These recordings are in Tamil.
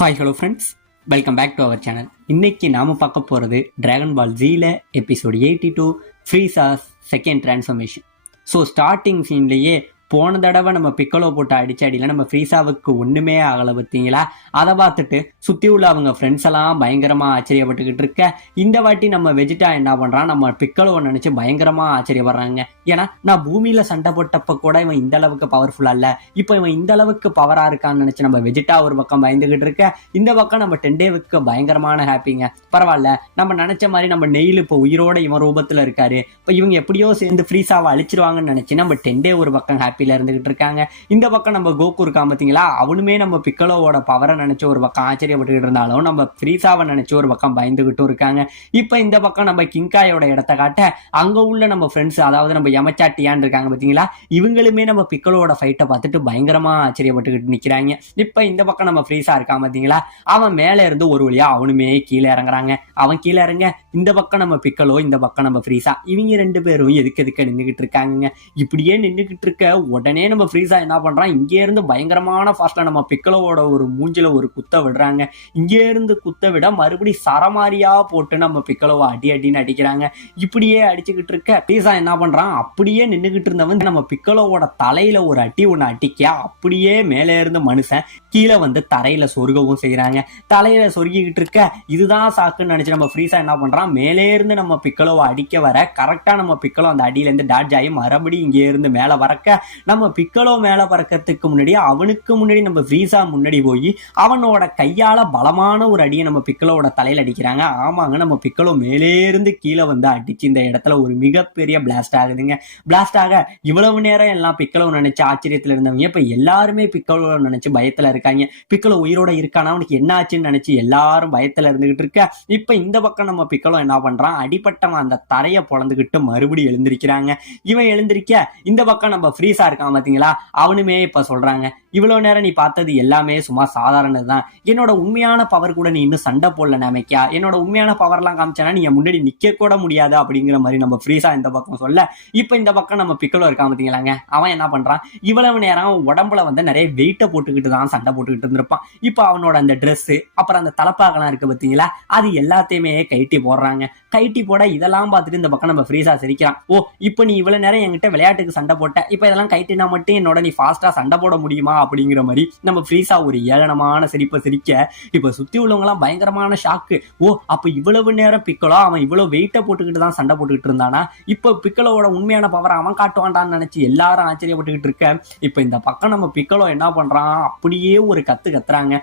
Hi hello friends, welcome back to our channel. இன்னைக்கு நாம பார்க்க போகிறது டிராகன் பால் ஜீல episode 82 Frieza's second transformation. So starting சீன்லேயே போன தடவை நம்ம பிக்கலோ போட்டு அடிச்ச அடியில் நம்ம ஃப்ரீசாவுக்கு ஒன்றுமே ஆகலை பார்த்தீங்களா? அதை பார்த்துட்டு சுற்றி உள்ள அவங்க ஃப்ரெண்ட்ஸ் எல்லாம் பயங்கரமாக ஆச்சரியப்பட்டுக்கிட்டு இருக்க, இந்த வாட்டி நம்ம வெஜிடா என்ன பண்ணுறான், நம்ம பிக்கலோவை நினச்சி பயங்கரமாக ஆச்சரியப்படுறாங்க. ஏன்னா நான் பூமியில் சண்டை போட்டப்போ கூட இவன் இந்த அளவுக்கு பவர்ஃபுல்லாக இல்லை, இப்போ இவன் இந்த அளவுக்கு பவராக இருக்கான்னு நினச்சி நம்ம வெஜிடா ஒரு பக்கம் பயந்துக்கிட்டு இருக்க, இந்த பக்கம் நம்ம டெண்டேவுக்கு பயங்கரமான ஹாப்பிங்க. பரவாயில்ல, நம்ம நினச்ச மாதிரி நம்ம நெயில் இப்போ உயிரோட இவன் ரூபத்தில் இருக்காரு, இப்போ இவங்க எப்படியோ சேர்ந்து ஃப்ரீசாவை அழிச்சிருவாங்கன்னு நினச்சி நம்ம டெண்டே ஒரு பக்கம் ஹாப்பியில் இருந்துகிட்டு இருக்காங்க. இந்த பக்கம் நம்ம கோகு இருக்கான் பார்த்தீங்களா, அவனுமே நம்ம பிக்கலோவோட பவரை நினச்சி ஒரு பக்கம் ஆச்சரியப்பட்டுக்கிட்டு இருந்தாலும் நம்ம ஃப்ரீசாவை நினச்சி ஒரு பக்கம் பயந்துகிட்டும் இருக்காங்க. இப்போ இந்த பக்கம் நம்ம கிங்காயோட இடத்த காட்ட அங்கே உள்ள நம்ம ஃப்ரெண்ட்ஸ், அதாவது நம்ம யமச்சாட்டியான் இருக்காங்க பார்த்தீங்களா, இவங்களுமே நம்ம பிக்கலோட ஃபைட்டை பார்த்துட்டு பயங்கரமாக ஆச்சரியப்பட்டுக்கிட்டு நிற்கிறாங்க. இப்போ இந்த பக்கம் நம்ம ஃப்ரீசா இருக்கான் பார்த்தீங்களா, அவன் மேலே இருந்து ஒரு வழியா அவனுமே கீழே இறங்குறாங்க. அவன் கீழே இறங்க இந்த பக்கம் நம்ம பிக்கலோ, இந்த பக்கம் நம்ம ஃப்ரீசா, இவங்க ரெண்டு பேரும் எதுக்கு நின்றுகிட்டு இருக்காங்க. இப்படியே நின்றுகிட்டு இருக்க உடனே நம்ம ஃப்ரீசா என்ன பண்றான், இங்கே இருந்து பயங்கரமான ஃபாஸ்ட்ல நம்ம பிக்கலோவோட ஒரு மூஞ்சில ஒரு குத்த விடுறாங்க. இங்கே இருந்து குத்த விட மறுபடி சரமாரியா போட்டு நம்ம பிக்கலோவை அடின்னு அடிக்கிறாங்க. இப்படியே அடிச்சுக்கிட்டு இருக்க ஃப்ரீசா என்ன பண்றான், அப்படியே நின்றுகிட்டு இருந்தவன் நம்ம பிக்கலோவோட தலையில ஒரு அடி ஒன்று அடிக்க, அப்படியே மேலே இருந்து மனுஷன் கீழே வந்து தரையில சொருகவும் செய்யறாங்க. தலையில சொருகிக்கிட்டு இருக்க இதுதான் சாக்குன்னு நினைச்சு நம்ம ஃப்ரீசா என்ன பண்றான், மேலே இருந்து நம்ம பிக்கலோவை அடிக்க வர கரெக்டா நம்ம பிக்கலோ அந்த அடியில இருந்து டாட்ஜ் ஆகி மறுபடியும் இங்கே இருந்து மேலே வரக்க, நம்ம பிக்கலோ மேலே பறக்கிறதுக்கு முன்னாடி அவனுக்கு முன்னாடி நம்ம ஃப்ரீசா முன்னாடி போய் அவனோட கையால பலமான ஒரு அடியை நம்ம பிக்கலோட தலையில அடிக்கிறாங்க. ஆமாங்க, நம்ம பிக்கலோ மேலே இருந்து கீழே வந்து அடிச்சு இந்த இடத்துல ஒரு மிகப்பெரிய பிளாஸ்ட் ஆகுதுங்க. பிளாஸ்ட் ஆக இவ்வளவு நேரம் எல்லாம் பிக்கலோ நினைச்சு ஆச்சரியத்துல இருந்தவங்க இப்ப எல்லாருமே பிக்கலோ நினைச்சு பயத்துல இருக்காங்க. பிக்கலோ உயிரோட இருக்கானா, அவனுக்கு என்ன ஆச்சுன்னு நினைச்சு எல்லாரும் பயத்துல இருந்துகிட்டு இருக்க, இப்ப இந்த பக்கம் நம்ம பிக்கலோ என்ன பண்றான், அடிப்பட்டவன் அந்த தரையை பொழந்துகிட்டு மறுபடியும் எழுந்திருக்கிறாங்க. இவன் எழுந்திருக்க இந்த பக்கம் நம்ம ஃப்ரீசா இருக்கான் பாத்தீங்களா, அவனுமே இப்ப சொல்றாங்க, இவ்வளவு நேரம் நீ பார்த்தது எல்லாமே சும்மா சாதாரணதுதான், என்னோட உண்மையான பவர் கூட நீ இன்னும் சண்டை போடல நினைக்கா, என்னோட உண்மையான பவர் எல்லாம் காமிச்சானா நீ முன்னாடி நிக்க கூட முடியாது அப்படிங்கிற மாதிரி நம்ம ஃப்ரீசா இந்த பக்கம் சொல்ல, இப்ப இந்த பக்கம் நம்ம பிக்கலோ இருக்கான் பாத்தீங்களாங்க, அவன் என்ன பண்றான், இவ்வளவு நேரம் உடம்புல வந்து நிறைய வெயிட்டை போட்டுக்கிட்டு தான் சண்டை போட்டுக்கிட்டு இருந்திருப்பான். இப்ப அவனோட அந்த ட்ரெஸ் அப்புறம் அந்த தலப்பாக்கெல்லாம் இருக்கு பாத்தீங்களா, அது எல்லாத்தையுமே கைட்டி போடுறாங்க. கைட்டி போட இதெல்லாம் பார்த்துட்டு இந்த பக்கம் நம்ம ஃப்ரீசா சிரிக்கிறான். ஓ, இப்ப நீ இவ்வளவு நேரம் என்கிட்ட விளையாட்டுக்கு சண்டை போட்ட, இப்ப இதெல்லாம் கைட்டினா மட்டும் என்னோட நீ ஃபாஸ்டா சண்டை போட முடியுமா அப்படிங்கிற மாதிரி நம்ம ஃப்ரீசா ஒரு ஏளனமான சிரிப்பை சிரிக்க, இப்ப சுத்தி உள்ளவங்க எல்லாம் பயங்கரமான ஷாக்கு. ஓ, அப்ப இவ்வளவு நேரம் பிக்கலோ அவன் இவ்வளவு வெயிட்டை போட்டுக்கிட்டு தான் சண்டை போட்டுக்கிட்டு இருந்தானா, இப்ப பிக்கலோட உண்மையான பவர் அவன் காட்டுவான்டான்னு நினைச்சு எல்லாரும் ஆச்சரியப்பட்டுக்கிட்டு இருக்க, இப்ப இந்த பக்கம் நம்ம பிக்கலோ என்ன பண்றான், அப்படியே ஒரு கத்துறாங்க.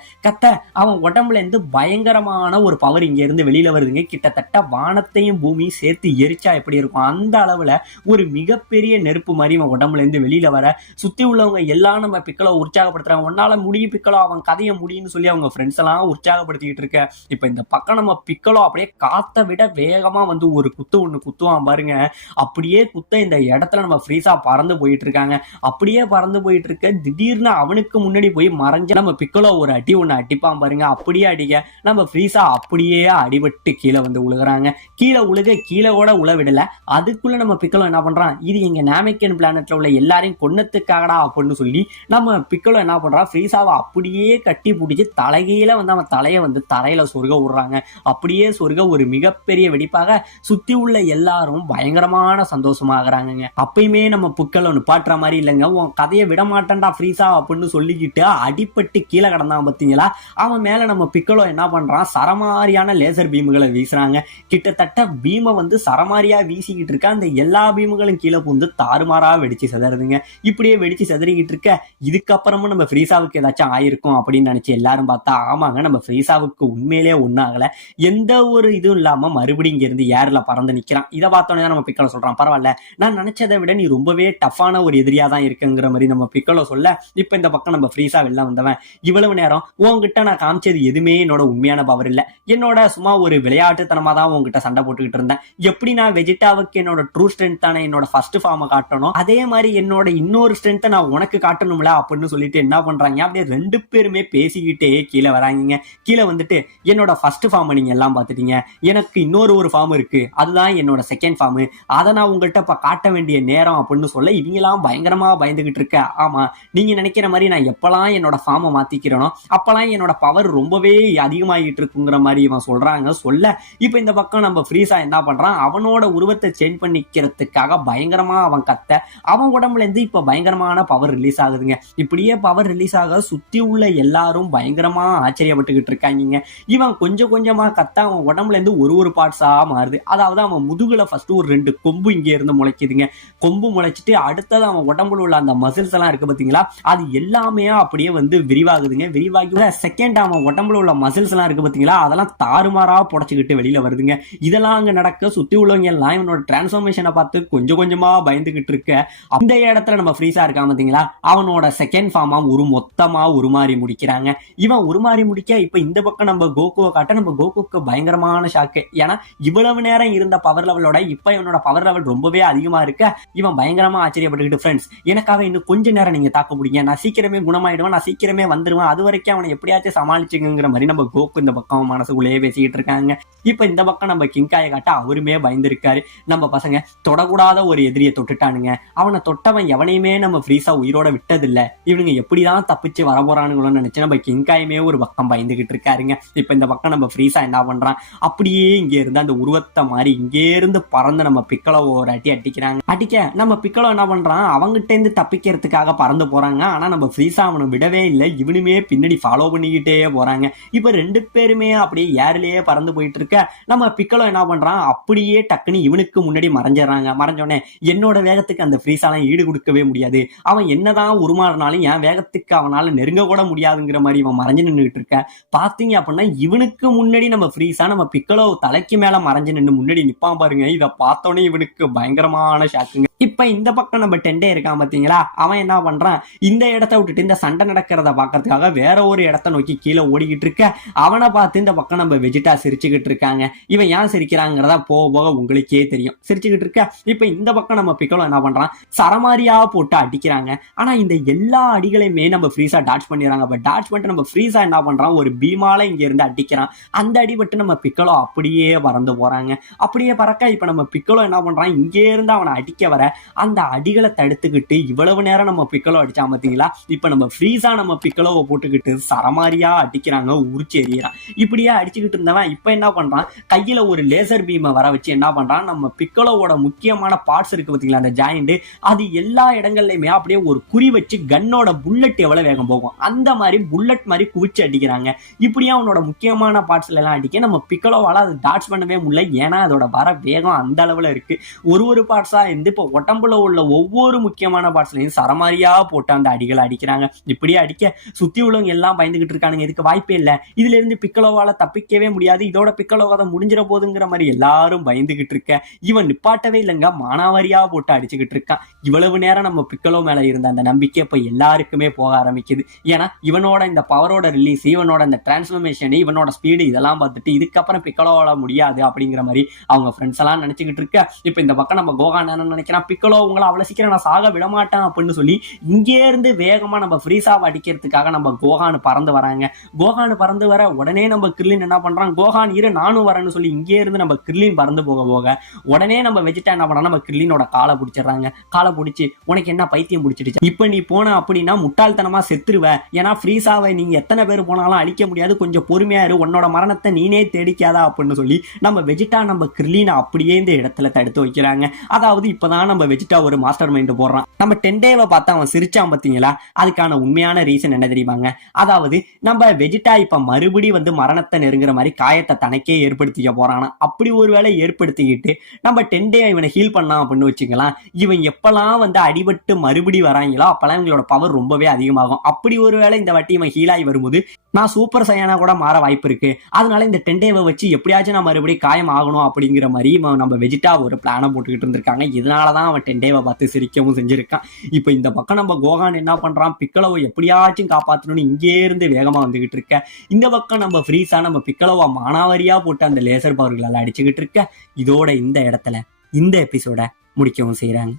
அவன் உடம்புல இருந்து பயங்கரமான ஒரு பவர் இங்க இருந்து வெளியில வருதுங்க. கிட்டத்தட்ட வானத்தையும் பூமியும் சேர்த்து எரிச்சா எப்படி இருக்கும் அந்த அளவுல ஒரு மிகப்பெரிய நெருப்பு மாதிரி அவன் உடம்புல இருந்து வெளியில வர, சுத்தி உள்ளவங்க எல்லாம் நம்ம பிக்கலோ உற்சாகப்படுத்துறாங்க. ஒன்னால முடியும் பிக்கலோ, அவன் கதையை முடியும்னு சொல்லி அவங்க ஃப்ரெண்ட்ஸ் எல்லாம் உற்சாகப்படுத்திக்கிட்டு இருக்க, இப்ப இந்த பக்கம் நம்ம பிக்கலோ அப்படியே காத்த விட வேகமா வந்து ஒரு ஒண்ணு குத்துவான் பாருங்க. அப்படியே குத்த இந்த இடத்துல நம்ம ஃப்ரீசா பறந்து போயிட்டு இருக்காங்க. அப்படியே பறந்து போயிட்டு இருக்க திடீர்னு அவனுக்கு முன்னாடி போய் மறைஞ்ச நம்ம பிக்கலோ ஒரு அடி ஒண்ணு அடிப்பான் பாருங்க. அப்படியே அடிக்க நம்ம ஃப்ரீசா அப்படியே அடிபட்டு கீழே வந்து உழுகுறாங்க. கீழே கூட உழவிடல, அதுக்குள்ள நம்ம பிக்கலோ என்ன பண்றான், இது எங்க நாமிக்கன் பிளானட்ல உள்ள எல்லாரையும் கொன்னத்துக்காகடா அப்படின்னு சொல்லி நம்ம பிக்கலோ என்ன பண்றான், ஃப்ரீசாவை அப்படியே கட்டி பிடிச்சி தலைகீழ வந்து அவன் தலையை வந்து தரையில சொருக விடுறாங்க. அப்படியே சொருக ஒரு மிகப்பெரிய வெடிப்பாக சுத்தி உள்ள எல்லாரும் பயங்கரமான சந்தோஷமாகறாங்க. அப்பயுமே நம்ம பிக்கலோ நிப்பாட்டுற மாதிரி இல்லைங்க, உன் கதையை விட மாட்டேன்டா ஃப்ரீசா அப்படின்னு சொல்லிக்கிட்டு அடிப்பட்டு கீழே கிடந்தான் பார்த்தீங்களா, அவன் மேல நம்ம பிக்கலோ என்ன பண்றான், சரமாரியான லேசர் பீமுகளை வீசுறாங்க. கிட்டத்தட்ட பீமை வந்து சரமாரியா வீசிக்கிட்டு இருக்க, அந்த எல்லா பீமுகளும் கீழே புந்து தாறுமாறா வெடிச்சு செதறதுங்க. இப்படியே வெடிச்சு செதறிக்கிட்டு இருக்க, இதுக்கப்புறமும் நம்ம ஃப்ரீசாவுக்கு ஏதாச்சும் ஆயிருக்கும் அப்படின்னு நினைச்சு எல்லாரும் பார்த்தா, ஆமாங்க, நம்ம ஃப்ரீசாவுக்கு உண்மையிலேயே ஒன்றும் ஆகல, எந்த ஒரு இதுவும் இல்லாம மறுபடியும் இங்க இருந்து ஏர்ல பறந்து நிக்கிறான். இதை பார்த்தோன்னே நம்ம பிக்கலோ சொல்றான், பரவாயில்ல, நான் நினைச்சதை விட நீ ரொம்பவே டஃப்பான ஒரு எதிரியா தான் இருக்குங்கிற மாதிரி நம்ம பிக்கலோ சொல்ல, இப்ப இந்த பக்கம் நம்ம ஃப்ரீசா வெளில வந்தவன், இவ்வளவு நேரம் உங்ககிட்ட நான் காமிச்சது எதுவுமே என்னோட உண்மையான பவர் இல்ல, என்னோட சும்மா ஒரு விளையாட்டுத்தனமா தான் உங்ககிட்ட சண்டை போட்டுக்கிட்டு இருந்தேன். எப்படி நான் வெஜிடாவுக்கு என்னோட ட்ரூ ஸ்ட்ரென்த்தான என்னோட ஃபர்ஸ்ட் ஃபார்மை காட்டணும், அதே மாதிரி என்னோட இன்னொரு ஸ்ட்ரென்த்தை நான் உனக்கு காட்டணும்ல அப்படின்னு சொல்லிட்டு என்ன பண்றாங்க, அப்படியே 2 பேருமே பேசிக்கிட்டே கீழே வராங்க. கீழே வந்துட்டு என்னோட ஃபர்ஸ்ட் ஃபார்ம் நீங்க எல்லாம் பார்த்துட்டீங்க, எனக்கு இன்னொரு ஃபார்ம் இருக்கு, அதுதான் என்னோட செகண்ட் ஃபார்ம், அதை நான் உங்கள்கிட்ட இப்ப காட்ட வேண்டிய நேரம் அப்படின்னு சொல்ல இவங்கெல்லாம் பயங்கரமா பயந்துகிட்டு இருக்க. ஆமா, நீங்க நினைக்கிற மாதிரி நான் எப்பெல்லாம் என்னோட ஃபார்மை மாத்திக்கிறேனோ அப்பெல்லாம் என்னோட பவர் ரொம்பவே அதிகமாகிட்டு இருக்குங்கிற மாதிரி இவன் சொல்றாங்க. சொல்ல இப்ப இந்த பக்கம் நம்ம ஃப்ரீஸா என்ன பண்றான், அவனோட உருவத்தை சேஞ்ச் பண்ணிக்கிறதுக்காக பயங்கரமா அவன் கத்த, அவன் உடம்புல இருந்து இப்ப பயங்கரமான பவர் ரிலீஸ் ஆகுதுங்க. இப்படியே பவர் ரிலீஸ் ஆக சுத்தி உள்ள எல்லாரும் பயங்கரமா ஆச்சரியப்பட்டுக்கிட்டு இருக்காங்க. இவன் கொஞ்சம் கொஞ்சமா கத்த அவன் உடம்புல இருந்து ஒரு பார்ட்ஸா மாறுது. அதாவது அவன் முதுகுல ஃபர்ஸ்ட் ஒரு 2 கொம்பு இங்க இருந்து முளைக்குதுங்க. கொம்பு முளைச்சிட்டு அடுத்தது அவன் உடம்புல உள்ள அந்த மசில்ஸ் எல்லாம் இருக்கு பாத்தீங்களா, அது எல்லாமே அப்படியே வந்து விரிவாகுதுங்க. விரிவாகி செகண்ட் அவன் உடம்புல உள்ள மசில்ஸ் எல்லாம் இருக்கு பாத்தீங்களா, அதெல்லாம் தாறுமாறா புடைச்சுக்கிட்டு வெளியில வருதுங்க. இதெல்லாம் அங்க நடக்க சுத்தி உள்ளவங்க எல்லாம் இவனோட டிரான்ஸ்ஃபர்மேஷனை பார்த்து கொஞ்சம் கொஞ்சமா பயந்துகிட்டு இருக்க. அந்த இடத்துல நம்ம ஃப்ரீஸா இருக்கான் பாத்தீங்களா, அவனோட செகண்ட் ஃபார்மா மொத்தமா உருமாறி முடிக்கிறாங்க. இவன் உருமாறி முடிக்க இப்ப இந்த பக்கம் நம்ம கோகுவை காட்ட, நம்ம கோகுக்கு பயங்கரமான ஷாக்கு. ஏன்னா இவ்வளவு நேரம் இருந்த பவர் லெவலோட இப்ப இவனோட பவர் லெவல் ரொம்பவே அதிகமா இருக்க இவன் பயங்கரமா ஆச்சரியப்பட்டுக்கிட்டு, ஃப்ரெண்ட்ஸ் எனக்காக இன்னும் கொஞ்ச நேரம் நீங்க தாக்க முடியுங்க, நான் சீக்கிரமே குணமாயிடுவேன், நான் சீக்கிரமே வந்துருவேன், அது வரைக்கும் அவனை எப்படியாச்சும் சமாளிச்சுங்கிற மாதிரி நம்ம கோகு இந்த பக்கம் மனசுக்குள்ளேயே பேசிக்கிட்டு இருக்காங்க. இப்ப இந்த பக்கம் நம்ம கிங்காயை காட்ட அவருமே பயந்துருக்காரு. நம்ம பசங்க தொடக்கூடாத ஒரு எதிரியை தொட்டுட்டானுங்க, அவனை தொட்டவன் எவனையுமே நம்ம ஃப்ரீஸா உயிரோட விட்டதில்ல, இவனுங்க எப்படிதான் தப்பிச்சு வர போறானுங்களோன்னு நினைச்சு நம்ம கிங்காயுமே ஒரு பக்கம் பயந்துகிட்டு இருக்காருங்க. இப்ப இந்த பக்கம் நம்ம ஃப்ரீஸா என்ன பண்றான், அப்படியே இங்க இருந்து அந்த உருவத்தை மாதிரி இங்கே இருந்து பறந்து நம்ம பிக்கலோ ஒரு அடிக்கிறாங்க. அடிக்க நம்ம பிக்கலோ என்ன பண்றான், அவங்கிட்ட இருந்து தப்பிக்கிறதுக்காக பறந்து போறாங்க. ஆனா நம்ம ஃப்ரீஸா அவனை விடவே இல்லை, இவனுமே பின்னாடி ஃபாலோ பண்ணிக்கிட்டே போறாங்க. இப்ப 2 பேருமே அப்படியே ஏர்லயே பறந்து போயிட்டு இருக்க நம்ம பிக்கலோ என்ன பண்றான், அப்படியே டக்குன்னு இவனுக்கு முன்னாடி மறைஞ்சிடறாங்க. மறைஞ்சோடனே என்னோட வேகத்துக்கு அந்த ஃப்ரீஸாலாம் ஈடு கொடுக்கவே முடியாது, அவன் என்னதான் உருமாறினாலும் என் வேகத்துக்கு அவனால நெருங்க கூட முடியாதுங்கிற மாதிரி இவன் மறைஞ்சு நின்றுட்டு இருக்க. பாத்தீங்க அப்படின்னா இவனுக்கு முன்னாடி நம்ம ஃப்ரீஸா நம்ம பிக்கலோ தலைக்கு மேல மறைஞ்சு நின்று முன்னாடி நிப்பான் பாருங்க. இதை பார்த்தோன்னே இவனுக்கு பயங்கரமான ஷாக்குங்க. இப்ப இந்த பக்கம் நம்ம டெண்டே இருக்கான் பாத்தீங்களா, அவன் என்ன பண்றான், இந்த இடத்த விட்டுட்டு இந்த சண்டை நடக்கிறத பாக்கிறதுக்காக வேற ஒரு இடத்த நோக்கி கீழே ஓடிக்கிட்டு இருக்க. அவனை பார்த்து இந்த பக்கம் நம்ம வெஜிடா சிரிச்சுக்கிட்டு இருக்காங்க. இவன் ஏன் சிரிக்கிறாங்கிறதா போக போக உங்களுக்கே தெரியும். சிரிச்சுக்கிட்டு இருக்க இப்ப இந்த பக்கம் நம்ம பிக்கலோ என்ன பண்றான், சரமாரியா போட்டு அடிக்கிறாங்க. ஆனா இந்த எல்லா அடிகளையுமே நம்ம ஃப்ரீஸா டாட்ச் பண்ணிடுறாங்க. பட் டாட்ச் பண்ணிட்டு நம்ம ஃப்ரீஸா என்ன பண்றான், ஒரு பீமால இங்க இருந்து அடிக்கிறான். அந்த அடிபட்டு நம்ம பிக்கலோ அப்படியே பறந்து போறாங்க. அப்படியே பறக்க இப்ப நம்ம பிக்கலோ என்ன பண்றான், இங்கே இருந்து அவனை அடிக்க வர அந்த அடிகளை தடுத்துக்கிட்டு இவ்வளவு நேரம் நம்ம பிக்கலோ அடிச்சா பாத்தீங்களா, இப்ப நம்ம ஃப்ரீஸா நம்ம பிக்கலோவை போட்டுக்கிட்டு சரமாரியா அடிக்கிறாங்க, உரிச்சு எறியறான். இப்படியே அடிச்சுக்கிட்டு இருந்தவன் இப்ப என்ன பண்றான், கையில ஒரு லேசர் பீமை வர வச்சு என்ன பண்றான், நம்ம பிக்கலோவோட முக்கியமான பார்ட்ஸ் இருக்கு பாத்தீங்களா, அந்த ஜாயிண்ட், அது எல்லா இடங்கள்லயுமே அப்படியே ஒரு குறி வச்சு கன்னோட புல்லட் எவ்வளவு வேகம் போகும் அந்த மாதிரி புல்லட் மாதிரி குவிச்சு அடிக்கிறாங்க. இப்படியே அவனோட முக்கியமான பார்ட்ஸ்ல எல்லாம் அடிக்க நம்ம பிக்கலோவால அதை டாட்ச் பண்ணவே முடியல. ஏன்னா அதோட வர வேகம் அந்த அளவுல இருக்கு. ஒரு பார்ட்ஸா இருந்து இப்ப உடம்புல உள்ள ஒவ்வொரு முக்கியமான பார்ட்ஸ்லயும் சரமாரியா போட்டு அந்த அடிகளை அடிக்கிறாங்க. இப்படியே அடிக்க சுத்தி உள்ளவங்க எல்லாம் பயந்துகிட்டு இருக்கானுங்க. இதுக்கு வாய்ப்பே இல்ல, இதுல இருந்து பிக்கலோவால தப்பிக்கவே முடியாது, இதோட பிக்கலோவாத முடிஞ்சிட போதுங்கிற மாதிரி எல்லாரும் பயந்துகிட்டு இருக்க. இவன் நிப்பாட்டவே இல்லைங்க, மானாவாரியா போட்டு அடிச்சுக்கிட்டு இருக்கான். இவ்வளவு நேரம் நம்ம பிக்கலோ மேல இருந்த அந்த நம்பிக்கை இப்ப எல்லாருக்குமே போக ஆரம்பிக்குது. ஏன்னா இவனோட இந்த பவரோட ரிலீஸ், இவனோட இந்த டிரான்ஸ்ஃபர்மேஷன், இவனோட ஸ்பீடு இதெல்லாம் பார்த்துட்டு இதுக்கப்புறம் பிக்கலோவால முடியாது அப்படிங்கிற மாதிரி அவங்க ஃப்ரெண்ட்ஸ் எல்லாம் நினைச்சுக்கிட்டு இருக்க. இப்ப இந்த பக்கம் நம்ம கோகான் என்ன நினைக்கிறான், பிக்கலோ உங்களை அவ்வளவு சீக்கிரம் நான் சாக விட மாட்டேன் அப்படின்னு சொல்லி இங்கே இருந்து வேகமா நம்ம ஃப்ரீஸாவை அடிக்கிறதுக்காக நம்ம கோகான் பறந்து வராங்க. கோகான் பறந்து வர உடனே நம்ம கிர்லின் என்ன பண்றான், கோகான் இரு நானும் வரேன்னு சொல்லி இங்கே இருந்து நம்ம கிர்லின் பறந்து போக போக உடனே நம்ம வெஜிடா என்ன பண்றோம், நம்ம கிர்லினோட காலை பிடிச்சிடறாங்க. காலை பிடிச்சி உனக்கு என்ன பைத்தியம் பிடிச்சிடுச்சு, இப்ப நீ போன அப்படின்னா முட்டாள்தனமா செத்துருவ, ஏன்னா ஃப்ரீஸாவை நீங்க எத்தனை பேர் போனாலும் அழிக்க முடியாது, கொஞ்சம் பொறுமையா இரு, உன்னோட மரணத்தை நீனே தேடிக்காதா அப்படின்னு சொல்லி நம்ம வெஜிடா நம்ம கிர்லினை அப்படியே இந்த இடத்துல தடுத்து வைக்கிறாங்க. அதாவது இப்பதான் நம்ம வெஜிடா ஒரு மாஸ்டர் மைண்ட் போடுறான். நம்ம டெண்டேவை பார்த்து அவன் சிரிச்சான் பாத்தீங்களா, அதுக்கான உண்மையான ரீசன் என்ன தெரியுமாங்க, அதாவது நம்ம வெஜிடா இப்ப மறுபடி வந்து மரணத்தை நெருங்குற மாதிரி காயத்தை தனக்கே ஏற்படுத்திக்க போறானா. அப்படி ஒருவேளை ஏற்படுத்திக்கிட்டு நம்ம டெண்டே இவனை ஹீல் பண்ணலாம் அப்படின்னு வச்சுக்கலாம். இவன் எப்பெல்லாம் வந்து அடிபட்டு மறுபடி வராங்களோ அப்பெல்லாம் இவங்களோட பவர் ரொம்பவே அதிகமாகும். அப்படி ஒருவேளை இந்த வாட்டி இவன் ஹீலாகி வரும்போது நான் சூப்பர் சையானா கூட மாற வாய்ப்பு இருக்கு. அதனால இந்த டெண்டேவை வச்சு எப்படியாச்சும் நான் மறுபடியும் காயம் ஆகணும் அப்படிங்கிற மாதிரி நம்ம வெஜிடா ஒரு பிளானை போட்டுக்கிட்டு இருந்திருக்காங்க. இதனாலதான் அவன் டெண்டேவை பார்த்து சிரிக்கவும் செஞ்சிருக்கான். இப்ப இந்த பக்கம் நம்ம கோகான் என்ன பண்றான், பிக்கலோவை எப்படியாச்சும் காப்பாற்றணும்னு இங்கே இருந்து வேகமா வந்துகிட்டு இருக்க. இந்த பக்கம் நம்ம ஃப்ரீஸா நம்ம பிக்கலோவை மானாவாரியா போட்டு அந்த லேசர் பவர்களால் அடிச்சுக்கிட்டு இருக்க. இதோட இந்த இடத்துல இந்த எபிசோட முடிக்கவும் செய்யறாங்க.